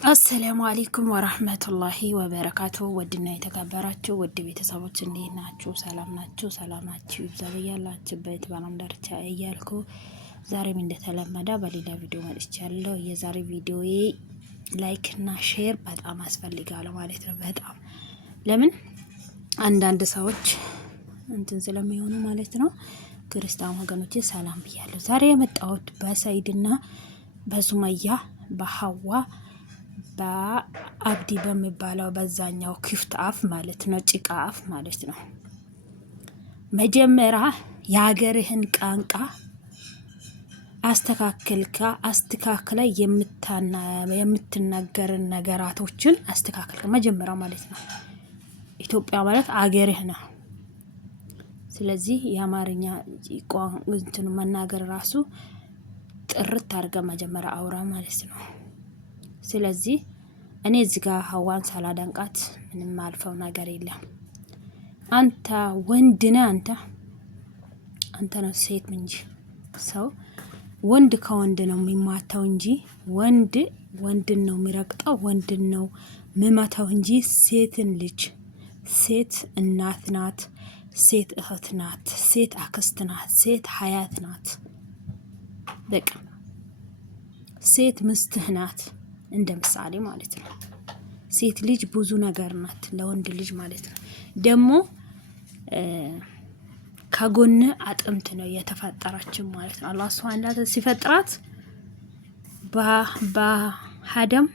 አሰላሙ አለይኩም ወራህመቱላሂ ወበረካቱ። ወድና የተከበራችሁ ውድ ቤተሰቦች እንዴት ናችሁ? ሰላም ናችሁ? ሰላማችሁ ይብዛ በያላችሁበት በዓለም ዳርቻ እያልኩ ዛሬም እንደተለመደ በሌላ ቪዲዮ መጥቻለሁ። የዛሬ ቪዲዮዬ ላይክ እና ሼር በጣም አስፈልጋለሁ ማለት ነው። በጣም ለምን አንዳንድ ሰዎች እንትን ስለሚሆኑ ማለት ነው። ክርስቲያን ወገኖቼ ሰላም ብያለሁ። ዛሬ የመጣሁት በሰይድና በሱመያ በሐዋ በአብዲ በሚባለው በዛኛው ክፍት አፍ ማለት ነው፣ ጭቃ አፍ ማለት ነው። መጀመሪያ የሀገርህን ቋንቋ አስተካክለ የምትናገርን ነገራቶችን አስተካክለ መጀመሪያ ማለት ነው። ኢትዮጵያ ማለት አገርህ ነው። ስለዚህ የአማርኛ ቋንቋ መናገር ራሱ ጥርት አድርገ መጀመሪያ አውራ ማለት ነው። ስለዚህ እኔ እዚህ ጋር ሐዋን ሳላደንቃት ምንም አልፈው ነገር የለም። አንተ ወንድ ነህ፣ አንተ ነው ሴት እንጂ ሰው ወንድ ከወንድ ነው የሚማታው እንጂ ወንድን ነው የሚረግጠው፣ ወንድን ነው የሚመታው እንጂ ሴትን ልጅ ሴት እናት ናት፣ ሴት እህት ናት፣ ሴት አክስት ናት፣ ሴት ሀያት ናት፣ በቃ ሴት ምስትህ ናት። እንደ ምሳሌ ማለት ነው። ሴት ልጅ ብዙ ነገር ናት ለወንድ ልጅ ማለት ነው። ደግሞ ከጎን አጥምት ነው የተፈጠረችው ማለት ነው። አላህ Subhanahu ሲፈጥራት በአደም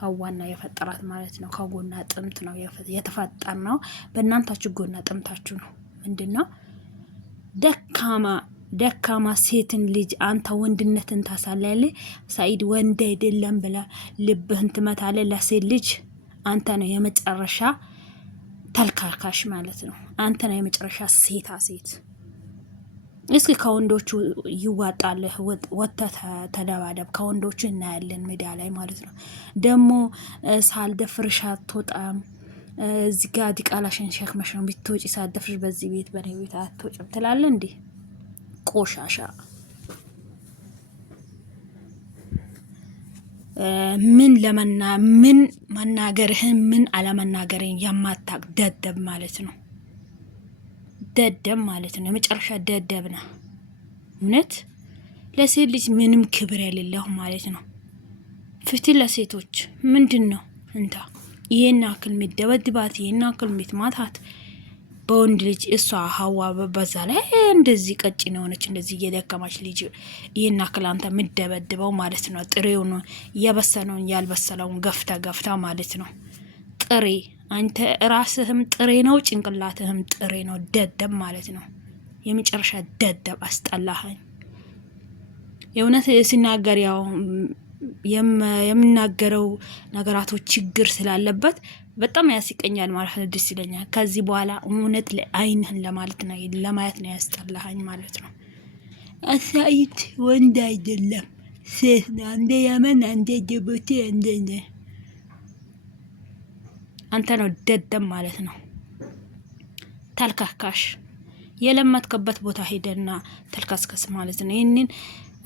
ሐዋን ነው የፈጠራት ማለት ነው። ከጎን አጥምት ነው የተፈጠርነው። በእናንታችሁ ጎን አጥምታችሁ ነው። ምንድነው ደካማ ሴትን ልጅ አንተ ወንድነትን ታሳላለህ። ሰይድ ወንድ አይደለም ብላ ልብህን ትመታለህ። ለሴት ልጅ አንተ ነው የመጨረሻ ተልካካሽ ማለት ነው። አንተ ነው የመጨረሻ ሴት። እስኪ ከወንዶቹ ይዋጣልህ፣ ወጥተህ ተደባደብ። ከወንዶቹ እናያለን ሜዳ ላይ ማለት ነው። ደግሞ ሳልደፍርሽ አትወጣም። እዚህ ጋር ዲቃላሽን ሸክመሽ ነው ብትወጪ፣ ሳልደፍርሽ በዚህ ቤት በኔ ቤት አትወጪም ትላለህ እንዴ? ቆሻሻ ምን መናገርህን ምን አለመናገርህን የማታቅ ደደብ ማለት ነው። ደደብ ማለት ነው። የመጨረሻ ደደብ ነው። እውነት ለሴት ልጅ ምንም ክብር የሌለው ማለት ነው። ፍትህ ለሴቶች ምንድን ነው? እንታ ይሄን አክል ምትደበድባት፣ ይሄን አክል ምትማታት በወንድ ልጅ እሷ ሐዋ በዛ ላይ እንደዚህ ቀጭን ሆነች፣ እንደዚህ እየደከማች ልጅ ይሄን አክል አንተ ምትደበድበው ማለት ነው። ጥሬውን የበሰለውን ያልበሰለውን ገፍታ ማለት ነው። ጥሬ አንተ ራስህም ጥሬ ነው፣ ጭንቅላትህም ጥሬ ነው። ደደብ ማለት ነው። የመጨረሻ ደደብ አስጠላኸኝ። የእውነት ሲናገር ያው የምናገረው ነገራቶች ችግር ስላለበት በጣም ያስቀኛል ማለት ነው። ደስ ይለኛል። ከዚህ በኋላ እውነት ለአይንህን ለማየት ነው ያስጠላኸኝ ማለት ነው። ሰይድ ወንድ አይደለም ሴት ነው። አንዴ የመን አንዴ ጅቡቲ እንደ አንተ ነው ደደብ ማለት ነው። ተልካካሽ የለመትከበት ቦታ ሄደና ተልካስከስ ማለት ነው። ይሄንን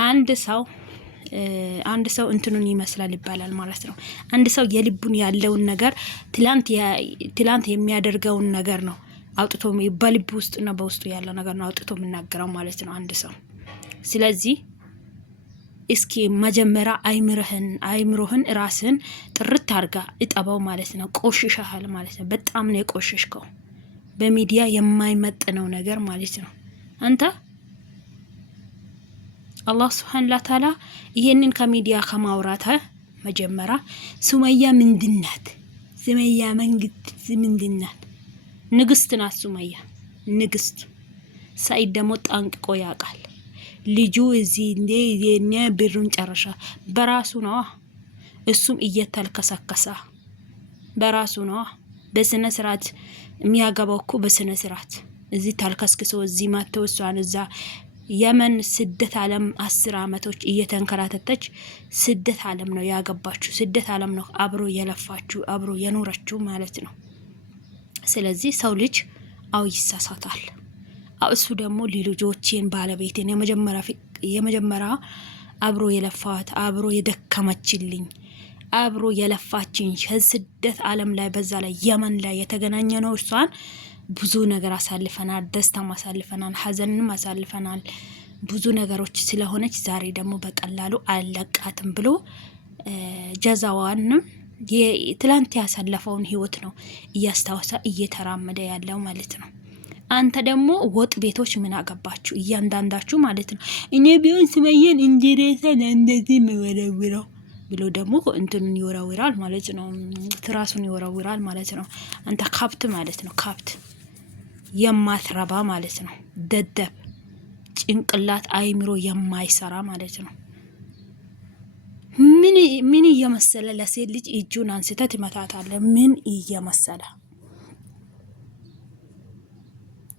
አንድ ሰው እንትኑን ይመስላል ይባላል ማለት ነው። አንድ ሰው የልቡን ያለውን ነገር ትላንት የሚያደርገውን ነገር ነው አውጥቶ በልቡ ውስጥና በውስጡ ያለው ነገር ነው አውጥቶ የሚናገረው ማለት ነው አንድ ሰው። ስለዚህ እስኪ መጀመሪያ አይምሮህን ራስን ጥርት አድርጋ እጠባው ማለት ነው። ቆሽሻል ማለት ነው። በጣም ነው የቆሽሽከው። በሚዲያ የማይመጥነው ነገር ማለት ነው። አንተ አላህ Subhanahu Wa Ta'ala ይሄንን ከሚዲያ ከማውራት መጀመሪያ ሱመያ ምንድናት? ሱመያ መንግስት ምንድናት? ንግስት ናት ሱመያ ንግስት። ሰይድ ደግሞ ጠንቅቆ ያውቃል። ልጁ እዚህ እንደ የኛ ብሩን ጨረሻ በራሱ ነው። እሱም እየተልከሰከሰ በራሱ ነው። በስነ ስርዓት የሚያገባው እኮ በስነ ስርዓት እዚህ ተልከስክሶ እዚህ ማተው እሷን እዛ የመን ስደት ዓለም 10 አመቶች እየተንከራተተች ስደት ዓለም ነው ያገባችሁ። ስደት ዓለም ነው አብሮ የለፋችሁ አብሮ የኖረችሁ ማለት ነው። ስለዚህ ሰው ልጅ ይሳሳታል። እሱ ደግሞ ልጆቼን ባለቤቴን የመጀመሪያ አብሮ የለፋት አብሮ የደከመችልኝ አብሮ የለፋችን ስደት ዓለም ላይ በዛ ላይ የመን ላይ የተገናኘ ነው። እሷን ብዙ ነገር አሳልፈናል፣ ደስታም አሳልፈናል፣ ሀዘንንም አሳልፈናል። ብዙ ነገሮች ስለሆነች ዛሬ ደግሞ በቀላሉ አለቃትም ብሎ ጀዛዋንም ትላንት ያሳለፈውን ህይወት ነው እያስታወሰ እየተራመደ ያለው ማለት ነው። አንተ ደግሞ ወጥ ቤቶች ምን አገባችሁ እያንዳንዳችሁ ማለት ነው። እኔ ቢሆን ስመየን እንጀሬሰን እንደዚህ መወረውረው ብሎ ደግሞ እንትኑን ይወራውራል ማለት ነው። ትራሱን ይወራውራል ማለት ነው። አንተ ካብት ማለት ነው። ካብት የማትረባ ማለት ነው። ደደብ ጭንቅላት አይምሮ የማይሰራ ማለት ነው። ምን እየመሰለ ለሴት ልጅ እጁን አንስተህ ትመታታለህ? ምን እየመሰለ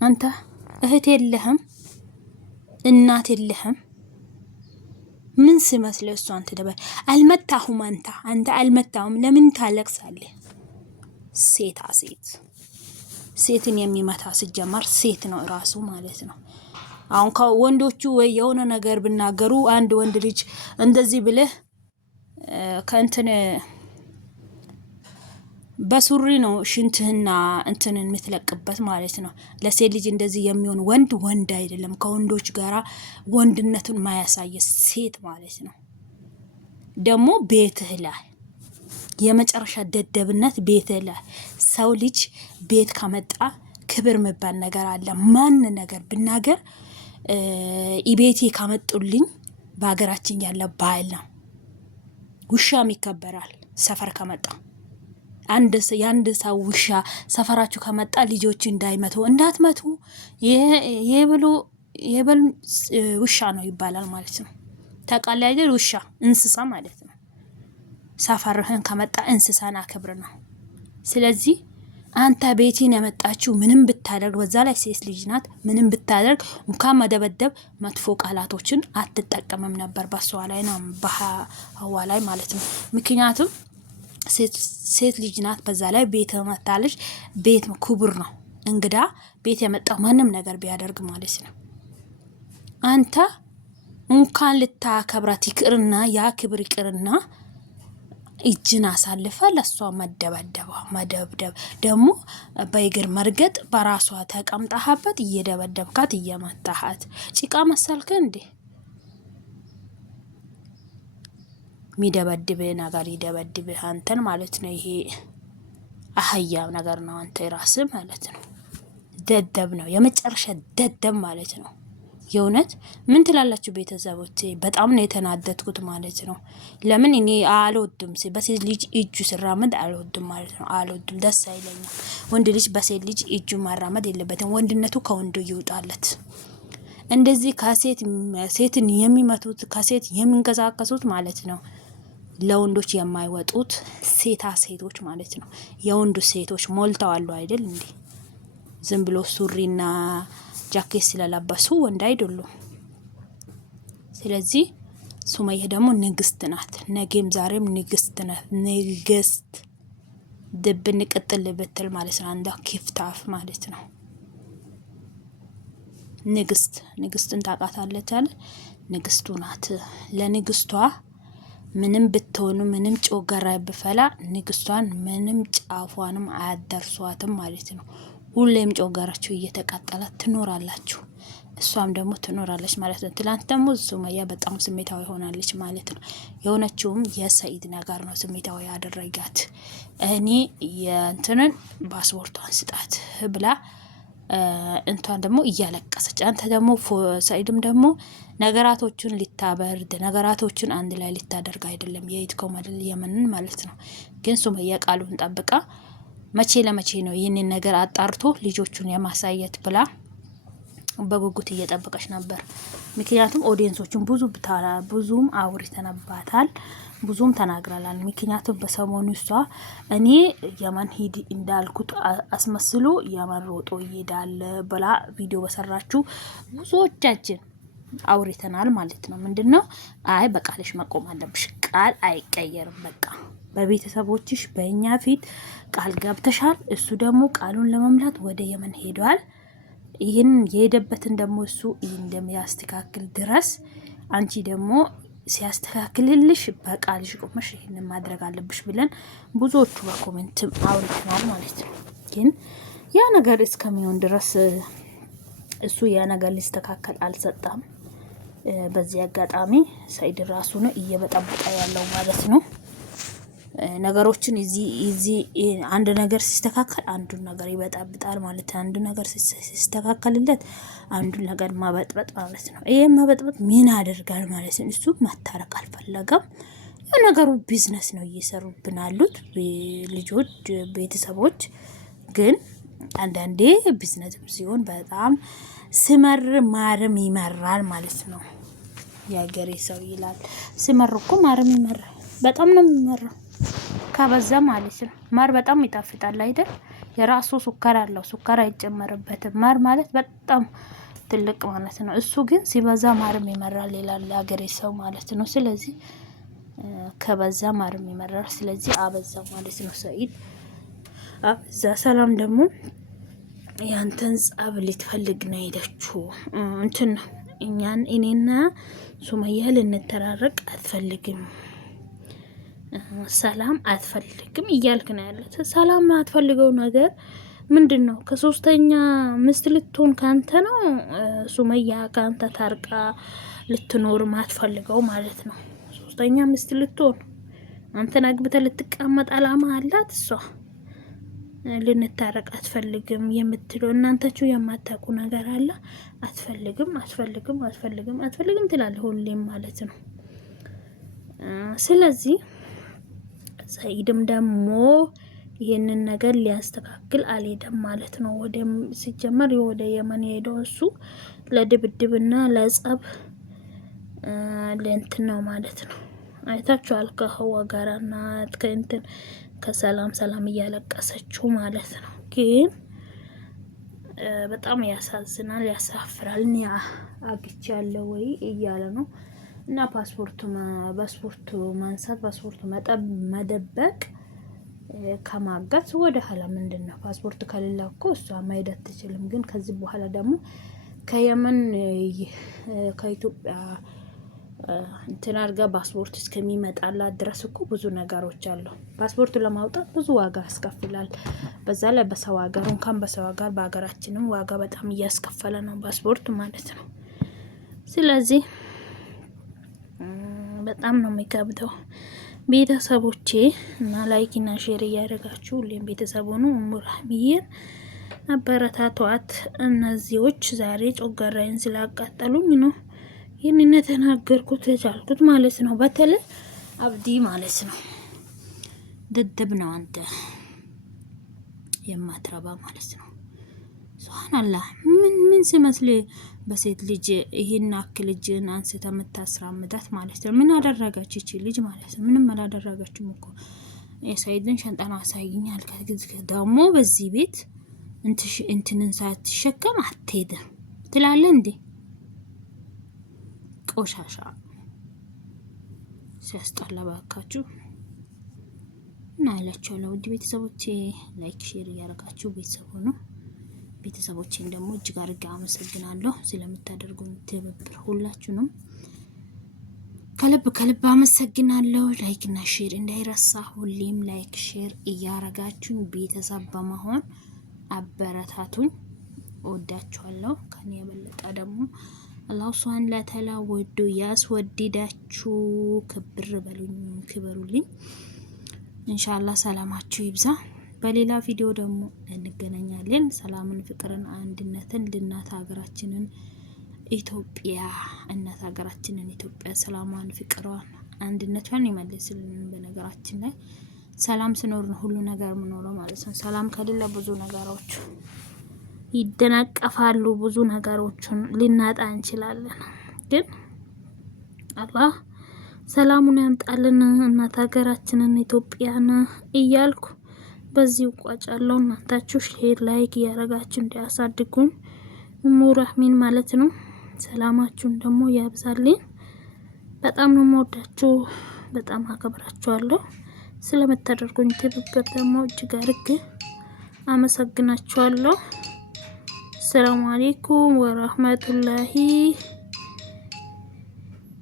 አንተ እህት የለህም? እናት የለህም? ምን ስመስለ እሱ አንተ ደበ አልመታሁም። አንተ አልመታሁም። ለምን ታለቅሳለህ? ሴታ ሴትን የሚመታ ሲጀመር ሴት ነው ራሱ ማለት ነው። አሁን ከወንዶቹ ወይ የሆነ ነገር ብናገሩ አንድ ወንድ ልጅ እንደዚህ ብለህ ከእንትን በሱሪ ነው ሽንትህና እንትንን የምትለቅበት ማለት ነው። ለሴት ልጅ እንደዚህ የሚሆን ወንድ አይደለም። ከወንዶች ጋራ ወንድነቱን ማያሳየ ሴት ማለት ነው። ደግሞ ቤትህ ላይ የመጨረሻ ደደብነት ቤትህ ላይ ሰው ልጅ ቤት ከመጣ ክብር የሚባል ነገር አለ። ማን ነገር ብናገር ኢቤቴ ካመጡልኝ በሀገራችን ያለ ባህል ነው። ውሻም ይከበራል ሰፈር ከመጣ የአንድ ሰው ውሻ ሰፈራችሁ ከመጣ ልጆች እንዳትመቱ የበል ውሻ ነው ይባላል ማለት ነው። ታውቃለህ አይደል? ውሻ እንስሳ ማለት ነው። ሰፈርህን ከመጣ እንስሳን አክብር ነው። ስለዚህ አንተ ቤቴን ያመጣችሁ ምንም ብታደርግ፣ በዛ ላይ ሴት ልጅ ናት፣ ምንም ብታደርግ እንኳን መደበደብ መጥፎ ቃላቶችን አትጠቀምም ነበር በሷ ላይ ነው በሐዋ ላይ ማለት ነው። ምክንያቱም ሴት ልጅ ናት። በዛ ላይ ቤት መታለች። ቤት ክቡር ነው። እንግዳ ቤት የመጣው ማንም ነገር ቢያደርግ ማለት ነው። አንተ እንኳን ልታከብራት ይቅርና ያ ክብር ይቅርና እጅን አሳልፈ ለሷ መደብደብ ደግሞ በእግር መርገጥ በራሷ ተቀምጣሃበት እየደበደብካት እየመታሃት ጭቃ መሰልከ እንዴ? ሚደበድብ ነገር ይደበድብህ አንተን ማለት ነው። ይሄ አህያ ነገር ነው። አንተ ራስህ ማለት ነው። ደደብ ነው። የመጨረሻ ደደብ ማለት ነው። የእውነት ምን ትላላችሁ ቤተሰቦቼ? በጣም ነው የተናደድኩት ማለት ነው። ለምን እኔ አልወድም፣ በሴት ልጅ እጁ ሲራመድ አልወድም ማለት ነው። አልወድም፣ ደስ አይለኝም። ወንድ ልጅ በሴት ልጅ እጁ ማራመድ የለበትም። ወንድነቱ ከወንዱ ይውጣለት። እንደዚህ ሴትን የሚመቱት ከሴት የሚንቀሳቀሱት ማለት ነው ለወንዶች የማይወጡት ሴቶች ማለት ነው። የወንዱ ሴቶች ሞልተዋል አይደል እንዴ? ዝም ብሎ ሱሪና ጃኬት ስለለበሱ ወንድ አይደሉም። ስለዚህ ሱመያ ደግሞ ንግስት ናት። ነገም ዛሬም ንግስት ናት። ንግስት ድብን ቅጥል ብትል ማለት ነው። አንዳ ኪፍታፍ ማለት ነው። ንግስትን ታውቃታለች አለ። ንግስቱ ናት። ለንግስቷ ምንም ብትሆኑ ምንም ጮጋራ ብፈላ ንግስቷን ምንም ጫፏንም አያደርሷትም ማለት ነው። ሁሌም ጮጋራችሁ እየተቃጠላት ትኖራላችሁ። እሷም ደግሞ ትኖራለች ማለት ነው። ትላንት ደግሞ ሱመያ በጣም ስሜታዊ ሆናለች ማለት ነው። የሆነችውም የሰኢድ ነገር ነው ስሜታዊ ያደረጋት። እኔ የእንትንን ፓስፖርቷን ስጣት ብላ እንቷን ደግሞ እያለቀሰች፣ አንተ ደግሞ ሰኢድም ደግሞ ነገራቶቹን ሊታበርድ ነገራቶቹን አንድ ላይ ሊታደርግ አይደለም የኢትኮ መድል የመንን ማለት ነው። ግን ሱመያ ቃሉን ጠብቃ መቼ ለመቼ ነው ይህንን ነገር አጣርቶ ልጆቹን የማሳየት ብላ በጉጉት እየጠበቀች ነበር። ምክንያቱም ኦዲየንሶቹን ብዙም አውርተንባታል፣ ብዙም ተናግራላል። ምክንያቱም በሰሞኑ እሷ እኔ የመን ሂድ እንዳልኩት አስመስሎ የመን ሮጦ ይሄዳል ብላ ቪዲዮ በሰራችሁ ብዙዎቻችን አውርተናል ማለት ነው። ምንድነው? አይ በቃልሽ መቆም አለብሽ፣ ቃል አይቀየርም። በቃ በቤተሰቦችሽ በእኛ ፊት ቃል ገብተሻል። እሱ ደግሞ ቃሉን ለመምላት ወደ የመን ሄዷል። ይህን የሄደበትን ደግሞ እሱ እንደሚያስተካክል ድረስ አንቺ ደግሞ ሲያስተካክልልሽ በቃልሽ ቆመሽ ይሄንን ማድረግ አለብሽ ብለን ብዙዎቹ በኮሜንት አውርተናል ማለት ነው። ግን ያ ነገር እስከሚሆን ድረስ እሱ ያ ነገር ሊስተካከል አልሰጣም። በዚህ አጋጣሚ ሰኢድ ራሱ ነው እየበጠበጠ ያለው ማለት ነው። ነገሮችን እዚህ አንድ ነገር ሲስተካከል አንዱን ነገር ይበጣብጣል ማለት ነው። አንዱ ነገር ሲስተካከልለት አንዱን ነገር ማበጥበጥ ማለት ነው። ይሄ ማበጥበጥ ምን ያደርጋል ማለት ነው? እሱ ማታረቅ አልፈለገም። ነገሩ ቢዝነስ ነው እየሰሩብን ያሉት ልጆች ቤተሰቦች። ግን አንዳንዴ ቢዝነስ ሲሆን በጣም ስመር ማርም ይመራል ማለት ነው። ያገሬ ሰው ይላል ስመር እኮ ማርም ይመራል። በጣም ነው የሚመራው ከበዛ ማለት ነው። ማር በጣም ይጣፍጣል አይደል? የራሱ ሱካር አለው፣ ሱካር አይጨመርበትም። ማር ማለት በጣም ትልቅ ማለት ነው። እሱ ግን ሲበዛ ማርም ይመራል ይላል ያገሬ ሰው ማለት ነው። ስለዚህ ከበዛ ማርም ይመራል። ስለዚህ አበዛ ማለት ነው ሰኢድ አበዛ። ሰላም ደግሞ ያንተን ጸብ ልትፈልግ ነው ሄደችው እንትን እኔና ሱመያ ልንተራረቅ አትፈልግም፣ ሰላም አትፈልግም እያልክ ነው ያለት። ሰላም አትፈልገው ነገር ምንድን ነው? ከሶስተኛ ሚስት ልትሆን ካንተ ነው ሱመያ ካንተ ታርቃ ልትኖር ማትፈልገው ማለት ነው። ሶስተኛ ሚስት ልትሆን አንተን አግብተህ ልትቀመጥ አላማ አላት እሷ። ልንታረቅ አትፈልግም የምትለው እናንተችሁ የማታውቁ ነገር አለ። አትፈልግም አትፈልግም አትፈልግም አትፈልግም ትላለህ ሁሌም ማለት ነው። ስለዚህ ሰኢድም ደግሞ ይሄንን ነገር ሊያስተካክል አልሄደም ማለት ነው። ሲጀመር ወደ የመን ሄደው እሱ ለድብድብና ለጸብ ለእንትን ነው ማለት ነው። አይታችኋል ከህዋ ጋራና ከእንትን ከሰላም እያለቀሰችው ማለት ነው። ግን በጣም ያሳዝናል፣ ያሳፍራል። እኔ አግቻለሁ ወይ እያለ ነው እና ፓስፖርቱ ማንሳት ፓስፖርቱ መደበቅ ከማጋት ወደ ኋላ ምንድን ነው? ፓስፖርት ከሌላ እኮ እሷ ማሄድ አትችልም። ግን ከዚህ በኋላ ደግሞ ከየመን ከኢትዮጵያ እንትን አድርጋ ፓስፖርት እስከሚመጣላት ድረስ እኮ ብዙ ነገሮች አሉ። ፓስፖርቱ ለማውጣት ብዙ ዋጋ ያስከፍላል። በዛ ላይ በሰው ሀገር እንኳን በሰው ሀገር በሀገራችንም ዋጋ በጣም እያስከፈለ ነው ፓስፖርት ማለት ነው። ስለዚህ በጣም ነው የሚከብደው። ቤተሰቦቼ እና ላይክ እና ሼር እያደረጋችሁ ሁሌም ቤተሰብ ሆኑ። ሙራህሚን አበረታቷት። እነዚህዎች ዛሬ ጮጋራዬን ስላቃጠሉኝ ነው ይህንን የተናገርኩት የቻልኩት ማለት ነው። በተለይ አብዲ ማለት ነው ደደብ ነው አንተ የማትረባ ማለት ነው። ሱብሃንአላህ ምን ሲመስል በሴት ልጅ ይሄን አክል ልጅን አንስተ የምታስራምዳት ማለት ነው። ምን አደረጋች እቺ ልጅ ማለት ነው? ምንም አላደረጋችም እኮ። የሰኢድን ሸንጣና አሳይኝ አልካት። ደግሞ በዚህ ቤት እንትንን ሳትሸከም አትሄድም ትላለህ እንዴ? ቆሻሻ ሲያስጠላ ባካችሁ። እና ያላችሁ ለውድ ቤተሰቦቼ ላይክ ሼር እያደረጋችሁ ቤተሰብ ነው። ቤተሰቦቼን ደግሞ እጅግ አድርጌ አመሰግናለሁ ስለምታደርጉን ትብብር ሁላችሁንም ከልብ አመሰግናለሁ። ላይክ እና ሼር እንዳይረሳ። ሁሌም ላይክ ሼር እያደረጋችሁ ቤተሰብ በመሆን አበረታቱኝ። ወዳችኋለሁ። ከኔ የበለጠ ደግሞ አላህ ሱብሃነሁ ወተዓላ ወዶ ያስወድዳችሁ። ክብር በሉኝ፣ ክበሩልኝ። ኢንሻአላህ ሰላማችሁ ይብዛ። በሌላ ቪዲዮ ደግሞ እንገናኛለን። ሰላምን፣ ፍቅርን፣ አንድነትን ለእናት ሀገራችንን ኢትዮጵያ እናት ሀገራችንን ኢትዮጵያ ሰላሟን፣ ፍቅሯን፣ አንድነቷን ይመልስልን። በነገራችን ላይ ሰላም ሲኖር ነው ሁሉ ነገር ምኖረው ማለት ነው። ሰላም ከሌለ ብዙ ነገሮች ይደናቀፋሉ። ብዙ ነገሮችን ልናጣ እንችላለን። ግን አላህ ሰላሙን ያምጣልን እናት ሀገራችንን ኢትዮጵያን እያልኩ በዚህ ቋጫለሁ። እናንታችሁ ሼር ላይክ እያረጋችሁ እንዲያሳድጉን ሙራህሚን ማለት ነው። ሰላማችሁን ደግሞ ያብዛልኝ። በጣም ነው የምወዳችሁ፣ በጣም አከብራችኋለሁ። ስለምታደርጉኝ ትብብር ደግሞ እጅግ አድርጌ አመሰግናችኋለሁ። ሰላም አለይኩም ወራህመቱላሂ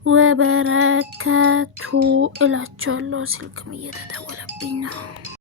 ወበረከቱ እላችኋለሁ። ስልክም እየተደወለብኝ ነው።